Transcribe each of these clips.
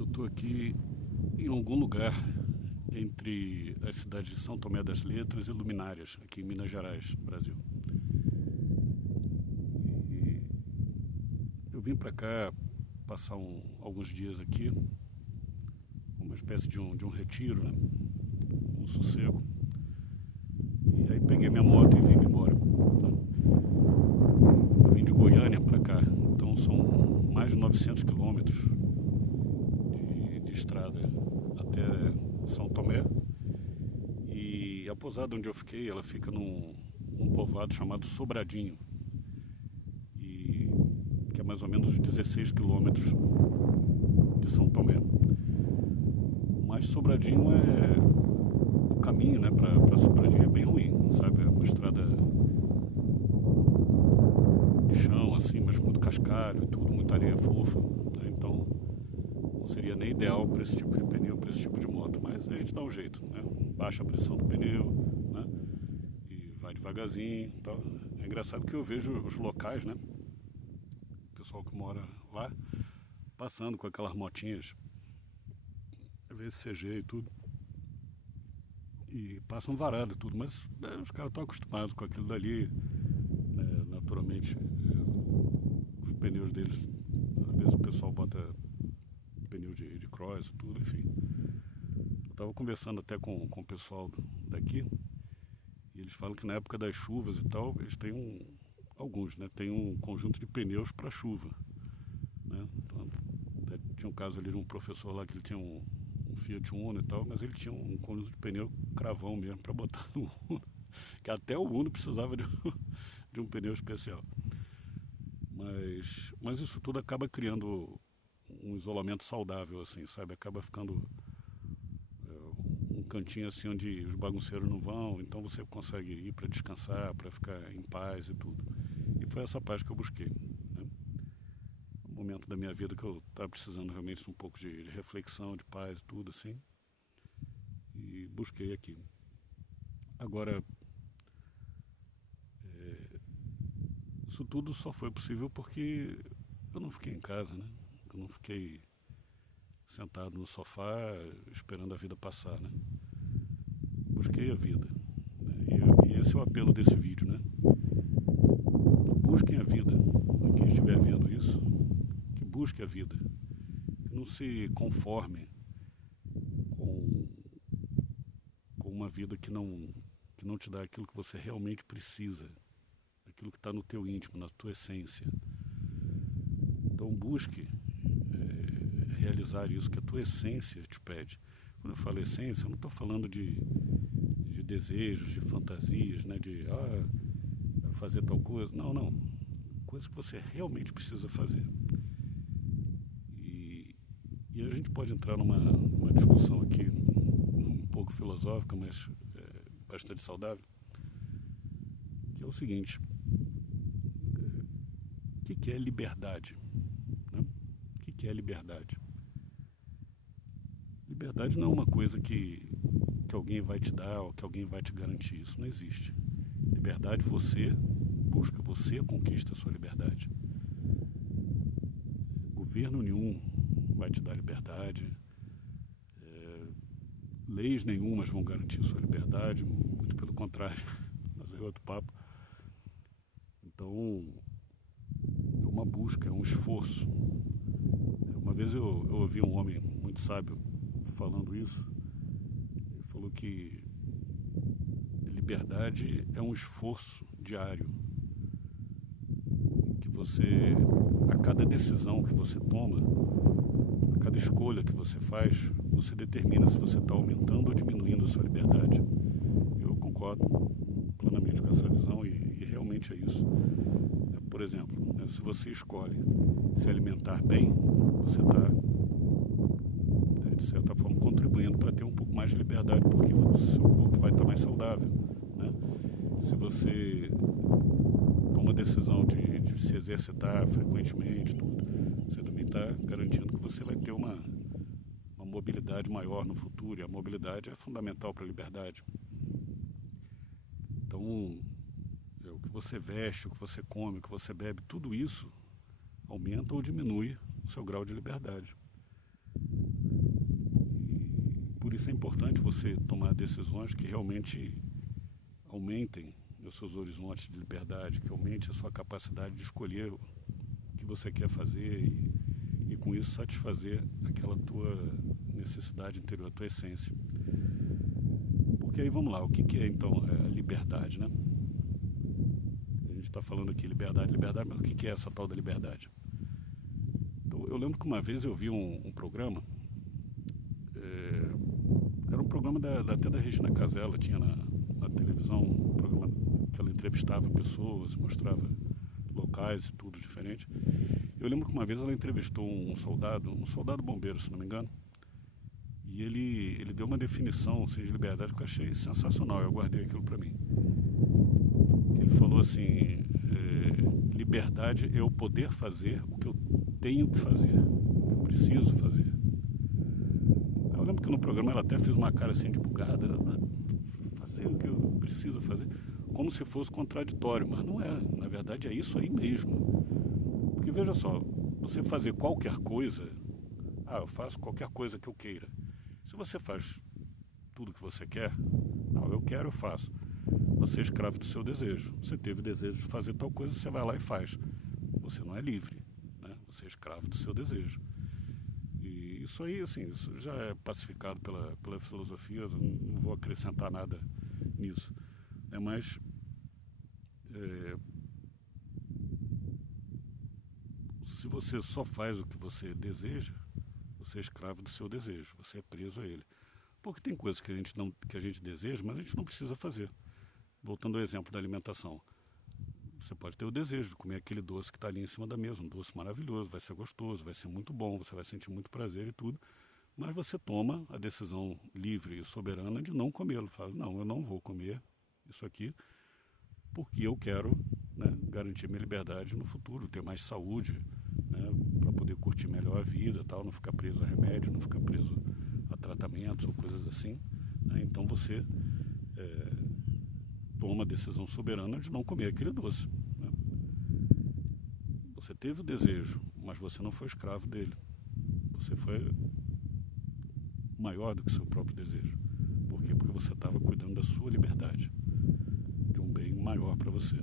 Eu estou aqui em algum lugar entre as cidades de São Tomé das Letras e Luminárias, aqui em Minas Gerais, Brasil. E eu vim para cá passar alguns dias aqui, uma espécie de um retiro, né? Um sossego. E aí peguei minha moto e vim embora. Eu vim de Goiânia para cá, então são mais de 900 quilômetros de estrada até São Tomé. E a pousada onde eu fiquei, ela fica num povoado chamado Sobradinho, que é mais ou menos 16 quilômetros de São Tomé. Mas Sobradinho o caminho, né, para Sobradinho é bem ruim, sabe? É uma estrada de chão, assim, mas muito cascalho e tudo, muita areia fofa, né? Então não seria nem ideal para esse tipo de pneu, para esse tipo de moto, mas a gente dá um jeito, né? Baixa a pressão do pneu, né? E vai devagarzinho. Então, é engraçado que eu vejo os locais, né? O pessoal que mora lá, passando com aquelas motinhas, às vezes CG e tudo, e passam varada e tudo, mas os caras estão acostumados com aquilo dali, naturalmente. Os pneus deles, às vezes o pessoal bota pneu de cross e tudo, enfim. Eu estava conversando até com o pessoal daqui, e eles falam que na época das chuvas e tal, eles têm alguns, né? Tem um conjunto de pneus para chuva, né? Então, tinha um caso ali de um professor lá que ele tinha um Fiat Uno e tal, mas ele tinha um conjunto de pneu cravão mesmo para botar no Uno, que até o Uno precisava de um pneu especial. Mas isso tudo acaba criando um isolamento saudável, assim, sabe? Acaba ficando um cantinho assim onde os bagunceiros não vão, então você consegue ir para descansar, para ficar em paz e tudo. E foi essa paz que eu busquei, né? Um momento da minha vida que eu estava precisando realmente de um pouco de reflexão, de paz e tudo, assim, e busquei aqui. Agora, isso tudo só foi possível porque eu não fiquei em casa, né? Eu não fiquei sentado no sofá esperando a vida passar, né? Busquei a vida, né? E esse é o apelo desse vídeo, né? Busquem a vida. Quem estiver vendo isso, que busque a vida. Que não se conforme com, com uma vida que não te dá aquilo que você realmente precisa, aquilo que está no teu íntimo, na tua essência. Então busque realizar isso que a tua essência te pede. Quando eu falo essência, eu não estou falando de desejos, de fantasias, né? De fazer tal coisa. Não, não. Coisa que você realmente precisa fazer. E a gente pode entrar numa discussão aqui um pouco filosófica, mas bastante saudável, que é o seguinte: o que é liberdade? Né? O que é liberdade? Liberdade não é uma coisa que alguém vai te dar ou que alguém vai te garantir. Isso não existe. Liberdade você busca, você conquista a sua liberdade. Governo nenhum vai te dar liberdade. Leis nenhumas vão garantir a sua liberdade, muito pelo contrário. Mas é outro papo. Então, é uma busca, é um esforço. Uma vez eu ouvi um homem muito sábio falando isso. Ele falou que liberdade é um esforço diário, que você, a cada decisão que você toma, a cada escolha que você faz, você determina se você está aumentando ou diminuindo a sua liberdade. Eu concordo plenamente com essa visão e realmente é isso. Por exemplo, né, se você escolhe se alimentar bem, você está, de certa forma, contribuindo para ter um pouco mais de liberdade, porque o seu corpo vai estar mais saudável, né? Se você toma a decisão de se exercitar frequentemente, tudo, você também está garantindo que você vai ter uma mobilidade maior no futuro, e a mobilidade é fundamental para a liberdade. Então, o que você veste, o que você come, o que você bebe, tudo isso aumenta ou diminui o seu grau de liberdade. Por isso é importante você tomar decisões que realmente aumentem os seus horizontes de liberdade, que aumente a sua capacidade de escolher o que você quer fazer e com isso satisfazer aquela tua necessidade interior, a tua essência. Porque aí vamos lá, o que é então a liberdade, né? A gente está falando aqui liberdade, mas o que é essa tal da liberdade? Então, eu lembro que uma vez eu vi um programa, era um programa até da Regina Casella, tinha na televisão, um programa que ela entrevistava pessoas, mostrava locais e tudo diferente. Eu lembro que uma vez ela entrevistou um soldado bombeiro, se não me engano, e ele deu uma definição assim, de liberdade que eu achei sensacional, eu guardei aquilo para mim. Ele falou assim, liberdade é o poder fazer o que eu tenho que fazer, o que eu preciso fazer. Eu lembro que no programa ela até fez uma cara assim de bugada, fazer o que eu preciso fazer, como se fosse contraditório, mas não é, na verdade é isso aí mesmo. Porque veja só, você fazer qualquer coisa, eu faço qualquer coisa que eu queira. Se você faz tudo que você quer, eu quero, eu faço. Você é escravo do seu desejo. Você teve desejo de fazer tal coisa, você vai lá e faz. Você não é livre, né? Você é escravo do seu desejo. E isso aí, assim, isso já é pacificado pela filosofia, não vou acrescentar nada nisso. Mas se você só faz o que você deseja, você é escravo do seu desejo, você é preso a ele. Porque tem coisas que a gente deseja, mas a gente não precisa fazer. Voltando ao exemplo da alimentação. Você pode ter o desejo de comer aquele doce que está ali em cima da mesa, um doce maravilhoso, vai ser gostoso, vai ser muito bom, você vai sentir muito prazer e tudo, mas você toma a decisão livre e soberana de não comê-lo. Fala, não, eu não vou comer isso aqui, porque eu quero, né, garantir minha liberdade no futuro, ter mais saúde, né, para poder curtir melhor a vida, tal, não ficar preso a remédio, não ficar preso a tratamentos ou coisas assim. Né? Então você toma a decisão soberana de não comer aquele doce. Né? Você teve o desejo, mas você não foi escravo dele. Você foi maior do que o seu próprio desejo. Por quê? Porque você estava cuidando da sua liberdade, de um bem maior para você.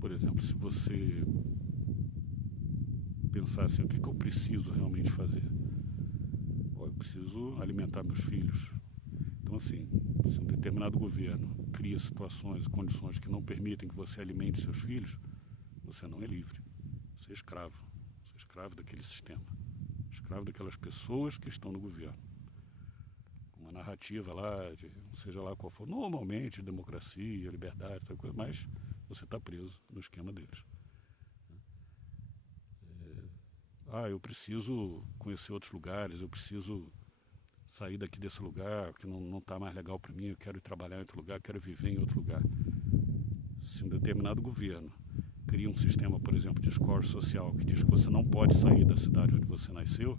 Por exemplo, se você pensar assim, o que eu preciso realmente fazer? Eu preciso alimentar meus filhos. Então, assim, se um determinado governo cria situações, condições que não permitem que você alimente seus filhos, você não é livre. Você é escravo. Você é escravo daquele sistema. Escravo daquelas pessoas que estão no governo. Uma narrativa lá, seja lá qual for, normalmente democracia, liberdade, tal coisa, mas você está preso no esquema deles. Eu preciso conhecer outros lugares, eu preciso sair daqui desse lugar, que não está mais legal para mim, eu quero ir trabalhar em outro lugar, quero viver em outro lugar. Se um determinado governo cria um sistema, por exemplo, de score social, que diz que você não pode sair da cidade onde você nasceu,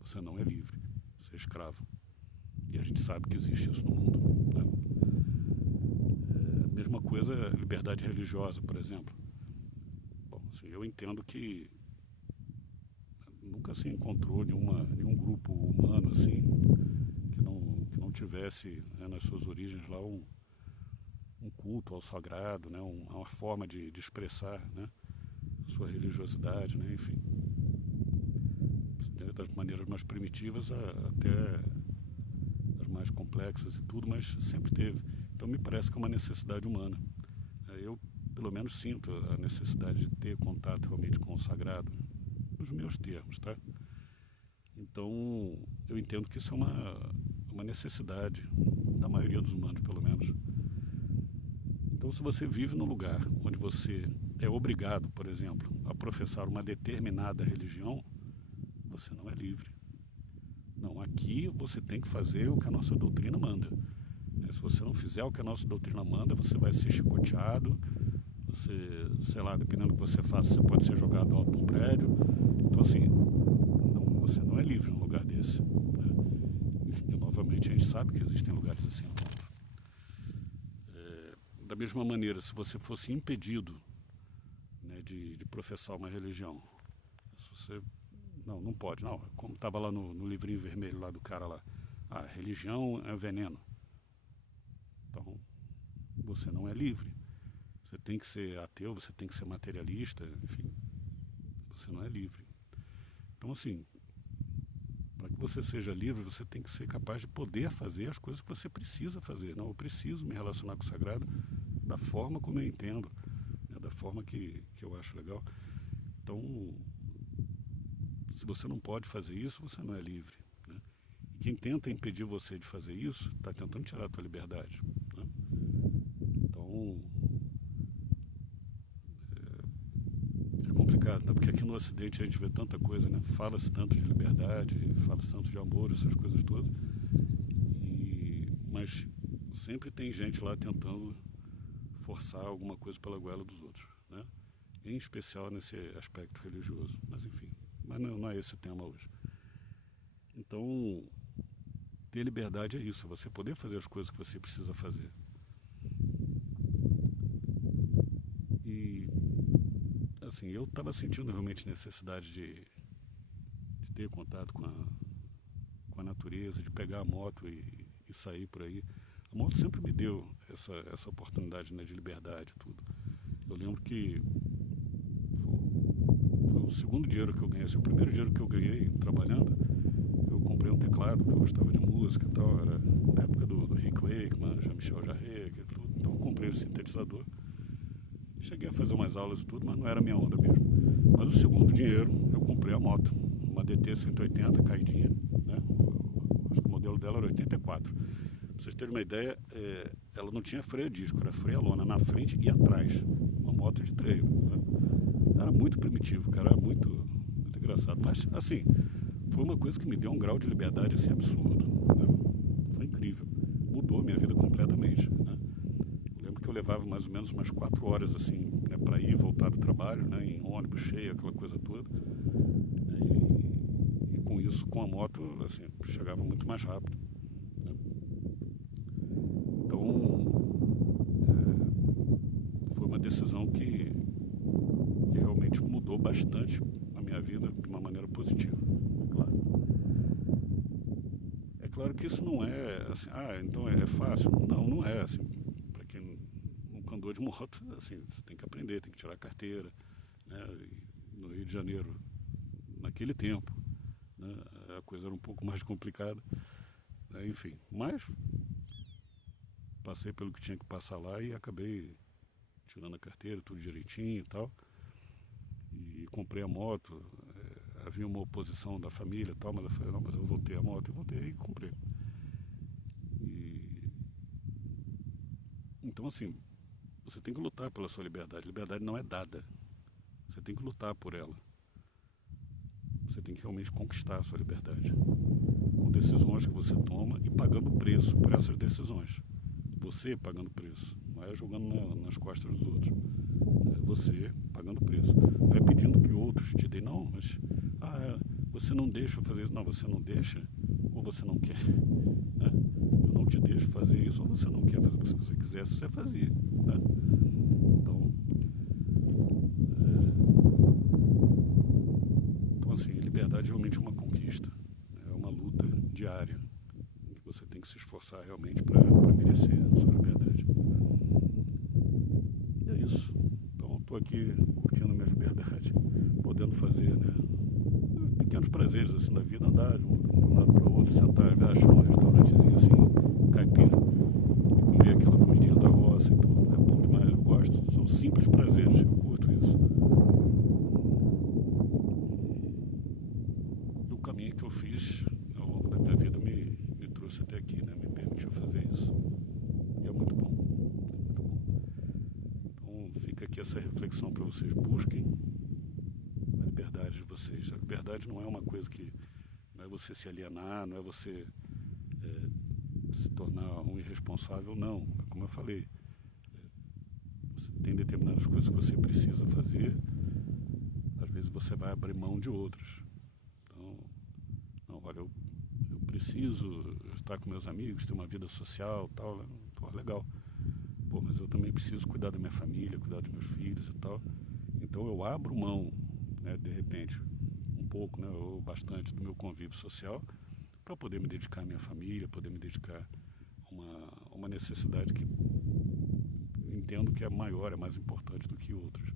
você não é livre, você é escravo. E a gente sabe que existe isso no mundo. Né? Mesma coisa, liberdade religiosa, por exemplo. Bom, assim, eu entendo que nunca se encontrou nenhum grupo humano assim que não tivesse, né, nas suas origens lá um culto ao sagrado, né, uma forma de expressar, né, a sua religiosidade, né, enfim, das maneiras mais primitivas até as mais complexas e tudo, mas sempre teve. Então me parece que é uma necessidade humana. Eu pelo menos sinto a necessidade de ter contato realmente com o sagrado, nos meus termos, tá? Então, eu entendo que isso é uma necessidade da maioria dos humanos, pelo menos. Então, se você vive num lugar onde você é obrigado, por exemplo, a professar uma determinada religião, você não é livre. Não, aqui você tem que fazer o que a nossa doutrina manda. Se você não fizer o que a nossa doutrina manda, você vai ser chicoteado, você, sei lá, dependendo do que você faça, você pode ser jogado alto de um prédio. Então, assim, você não é livre num lugar desse. Né? E, novamente, a gente sabe que existem lugares assim no mundo. Da mesma maneira, se você fosse impedido, né, de professar uma religião, se você Não, não pode, não. Como estava lá no livrinho vermelho lá do cara lá. A religião é veneno. Então, você não é livre. Você tem que ser ateu, você tem que ser materialista, enfim. Você não é livre. Então, assim, para que você seja livre, você tem que ser capaz de poder fazer as coisas que você precisa fazer. Não, eu preciso me relacionar com o sagrado da forma como eu entendo, né, da forma que eu acho legal. Então, se você não pode fazer isso, você não é livre. Né? E quem tenta impedir você de fazer isso, está tentando tirar a tua liberdade. Né? Então, é complicado, né? Porque aqui no Ocidente a gente vê tanta coisa, né? Fala-se tanto de liberdade, fala-se tanto de amor, essas coisas todas. Mas sempre tem gente lá tentando forçar alguma coisa pela goela dos outros, né? Em especial nesse aspecto religioso. Mas enfim, mas não é esse o tema hoje. Então, ter liberdade é isso, é você poder fazer as coisas que você precisa fazer. E, assim, eu estava sentindo realmente necessidade de ter contato com a natureza, de pegar a moto e sair por aí. A moto sempre me deu essa oportunidade, né, de liberdade e tudo. Eu lembro que foi o segundo dinheiro que eu ganhei. Assim, o primeiro dinheiro que eu ganhei trabalhando, eu comprei um teclado, que eu gostava de música e tal. Era na época do Rick Wakeman, Jean-Michel Jarre, tudo. Então eu comprei o sintetizador. Cheguei a fazer umas aulas e tudo, mas não era a minha onda mesmo. Mas o segundo dinheiro, eu comprei a moto. Uma DT 180, caidinha, né? Acho que o modelo dela era 84. Pra vocês terem uma ideia, ela não tinha freio a disco, era freio a lona na frente e atrás. Uma moto de trail, né? Era muito primitivo, cara, era muito engraçado. Mas, assim, foi uma coisa que me deu um grau de liberdade assim, absurdo. Né? Foi incrível. Mudou minha vida completamente. Né? Eu lembro que eu levava mais ou menos umas 4 horas assim, né, para ir e voltar do trabalho, né, em ônibus cheio, aquela coisa toda. E com isso, com a moto, assim, chegava muito mais rápido. Né? Então, foi uma decisão que realmente mudou bastante a minha vida de uma maneira positiva. Claro. É claro que isso não é assim, então é fácil. Não, não é assim. Para quem nunca andou de moto, assim, você tem que aprender, tem que tirar a carteira. Né? No Rio de Janeiro, naquele tempo, né, a coisa era um pouco mais complicada. Né? Enfim, mas passei pelo que tinha que passar lá e acabei tirando a carteira, tudo direitinho e tal. E comprei a moto. Havia uma oposição da família e tal, mas eu falei, não, mas eu vou ter a moto, e voltei e comprei. Então, assim, você tem que lutar pela sua liberdade. Liberdade não é dada. Você tem que lutar por ela. Você tem que realmente conquistar a sua liberdade. Com decisões que você toma e pagando preço por essas decisões. Você pagando preço. Não é jogando nas costas dos outros. É você pagando preço. Não é pedindo que outros te deem, não, mas você não deixa eu fazer isso. Não, você não deixa ou você não quer. Né? Eu não te deixo fazer isso ou você não quer fazer. Se você quisesse, você fazia. Né? Então, assim, liberdade realmente é uma conquista. É uma luta diária. Em que você tem que se esforçar realmente para merecer a sua liberdade. E é isso. Então, estou aqui curtindo a minha liberdade, podendo fazer, né, pequenos prazeres assim da vida, andar de um lado para o outro, sentar e achar um restaurantezinho assim, caipira, e comer aquela comidinha da roça e tudo. É bom demais, eu gosto. São simples prazeres, eu curto isso. E o caminho que eu fiz ao longo da minha vida me trouxe até aqui, né, me permitiu fazer isso. E é muito bom, muito bom. Então fica aqui essa reflexão para vocês. Busquem a liberdade de vocês. A liberdade não é uma coisa que não é você se alienar, não é você se tornar um irresponsável, não. Como eu falei, você tem determinadas coisas que você precisa fazer, às vezes você vai abrir mão de outras. Então, não, olha, eu preciso estar com meus amigos, ter uma vida social, tal, pô, legal. Pô, mas eu também preciso cuidar da minha família, cuidar dos meus filhos e tal. Então eu abro mão, né, de repente, um pouco, né, ou bastante do meu convívio social para poder me dedicar à minha família, poder me dedicar a uma necessidade que entendo que é maior, é mais importante do que outras.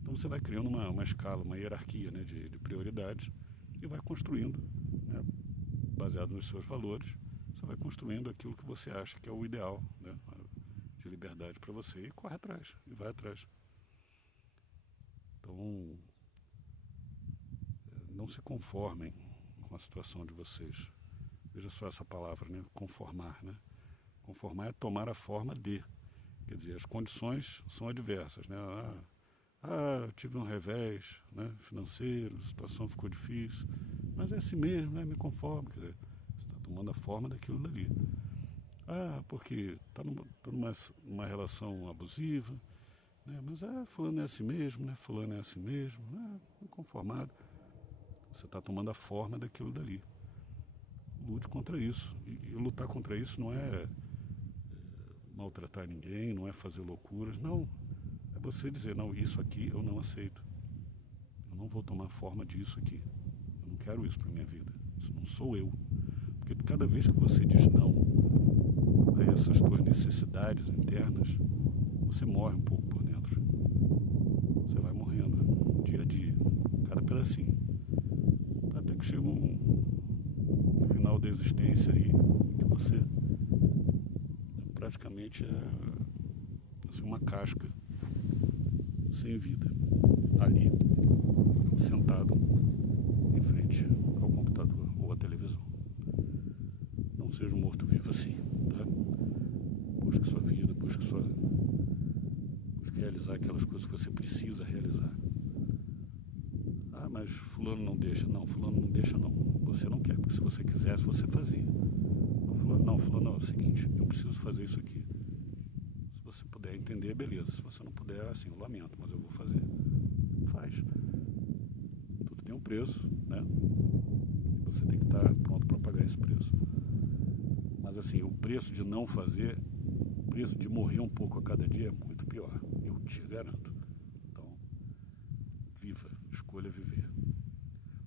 Então você vai criando uma escala, uma hierarquia, né, de prioridades e vai construindo, né, baseado nos seus valores, você vai construindo aquilo que você acha que é o ideal, né, de liberdade para você, e corre atrás, e vai atrás. Então, não se conformem com a situação de vocês. Veja só essa palavra, né, conformar, né? Conformar é tomar a forma de. Quer dizer, as condições são adversas, né? Eu tive um revés, né, financeiro, a situação ficou difícil, mas é assim mesmo, né, me conformo. Quer dizer, você está tomando a forma daquilo dali. Porque está numa relação abusiva, né, mas fulano é assim mesmo, né, fulano é assim mesmo, né, inconformado. Você está tomando a forma daquilo dali. Lute contra isso. E lutar contra isso não é maltratar ninguém, não é fazer loucuras, não. É você dizer, não, isso aqui eu não aceito. Eu não vou tomar forma disso aqui. Eu não quero isso para minha vida. Isso não sou eu. Porque cada vez que você diz não a essas tuas necessidades internas, você morre um pouco por dentro. Você vai morrendo dia a dia, cada pedacinho. Até que chega um final da existência aí, que você praticamente é assim, uma casca sem vida, ali, sentado em frente ao computador ou à televisão. Não seja um morto-vivo assim, tá? Busque sua vida, busque realizar aquelas coisas que você precisa realizar. Mas fulano não deixa. Não, fulano não deixa não. Você não quer, porque se você quisesse, você fazia. Fulano, é o seguinte, eu preciso fazer isso aqui. Se você puder entender, beleza. Se você não puder, assim, eu lamento, mas eu vou fazer. Faz. Tudo tem um preço, né? Você tem que estar pronto para pagar esse preço. Mas assim, o preço de não fazer, o preço de morrer um pouco a cada dia é muito pior. Eu te garanto. Então, viva. Escolha viver.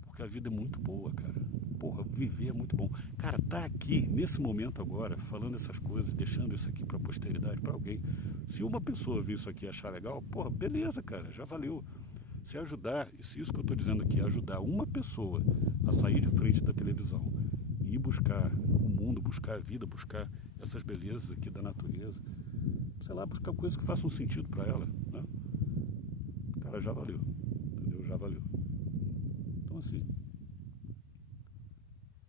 Porque a vida é muito boa, cara. Porra, viver é muito bom. Cara, tá aqui, nesse momento agora, falando essas coisas, deixando isso aqui pra posteridade, pra alguém. Se uma pessoa vir isso aqui e achar legal, porra, beleza, cara, já valeu. Se ajudar, e se isso que eu tô dizendo aqui, ajudar uma pessoa a sair de frente da televisão e ir buscar o mundo, buscar a vida, buscar essas belezas aqui da natureza, sei lá, buscar coisas que façam sentido pra ela, né? Cara, já valeu. Já valeu. Então assim,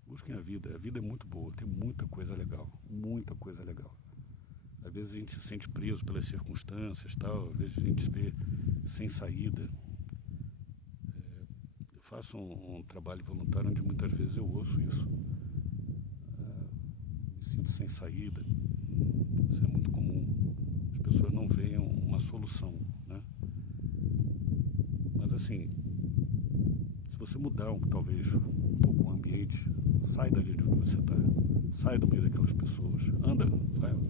busquem a vida é muito boa, tem muita coisa legal, muita coisa legal. Às vezes a gente se sente preso pelas circunstâncias, tal, às vezes a gente se vê sem saída. Eu faço um trabalho voluntário onde muitas vezes eu ouço isso. Me sinto sem saída, isso é muito comum. As pessoas não veem uma solução, né? Mas assim, se você mudar talvez um pouco o ambiente, sai dali de onde você está, sai do meio daquelas pessoas, anda,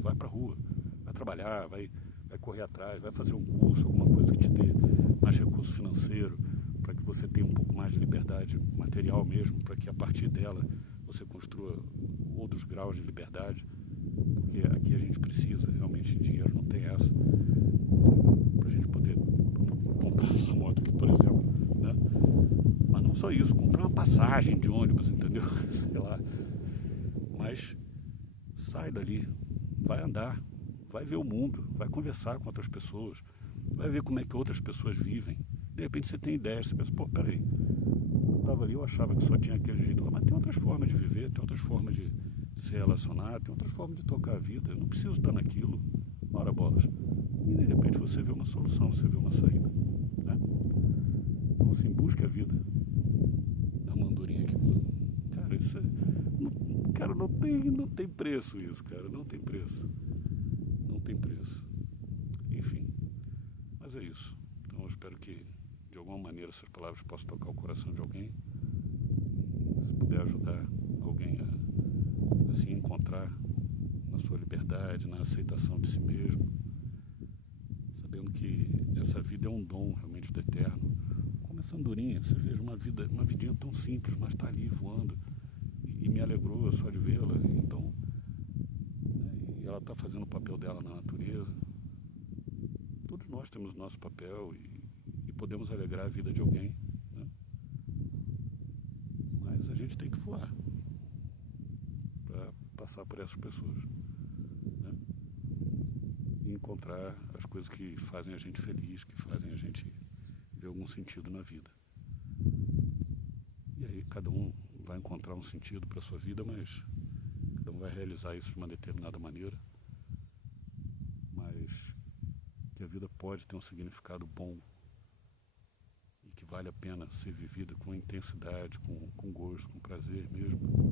vai para a rua, vai trabalhar, vai correr atrás, vai fazer um curso, alguma coisa que te dê mais recurso financeiro, para que você tenha um pouco mais de liberdade material mesmo, para que a partir dela você construa outros graus de liberdade, porque aqui a gente precisa realmente de dinheiro, não tem essa, para a gente poder comprar essa moto aqui, por exemplo, né? Mas não só isso, comprar uma passagem de ônibus, entendeu? Sei lá. Mas sai dali, vai andar, vai ver o mundo, vai conversar com outras pessoas, vai ver como é que outras pessoas vivem. De repente você tem ideia, você pensa, pô, peraí, eu estava ali, eu achava que só tinha aquele jeito lá, mas tem outras formas de viver, tem outras formas de se relacionar, tem outras formas de tocar a vida, eu não preciso estar naquilo, ora bolas. E de repente você vê uma solução, você vê uma saída, né? Então assim, busque a vida. Dá uma andorinha aqui, mano. Cara, isso cara, não tem preço isso, cara, não tem preço. Não tem preço. Enfim, mas é isso. Então eu espero que de alguma maneira essas palavras possam tocar o coração de alguém. Se puder ajudar alguém a se encontrar na sua liberdade, na aceitação de si mesmo, sabendo que essa vida é um dom realmente do Eterno, como essa andorinha, você veja uma vidinha tão simples, mas está ali voando e me alegrou só de vê-la. Então, né, e ela está fazendo o papel dela na natureza. Todos nós temos o nosso papel e podemos alegrar a vida de alguém, né? Mas a gente tem que voar para passar por essas pessoas, né? E encontrar as coisas que fazem a gente feliz, que fazem a gente ver algum sentido na vida. E aí cada um vai encontrar um sentido para a sua vida, mas cada um vai realizar isso de uma determinada maneira. Mas que a vida pode ter um significado bom e que vale a pena ser vivida com intensidade, com gosto, com prazer mesmo.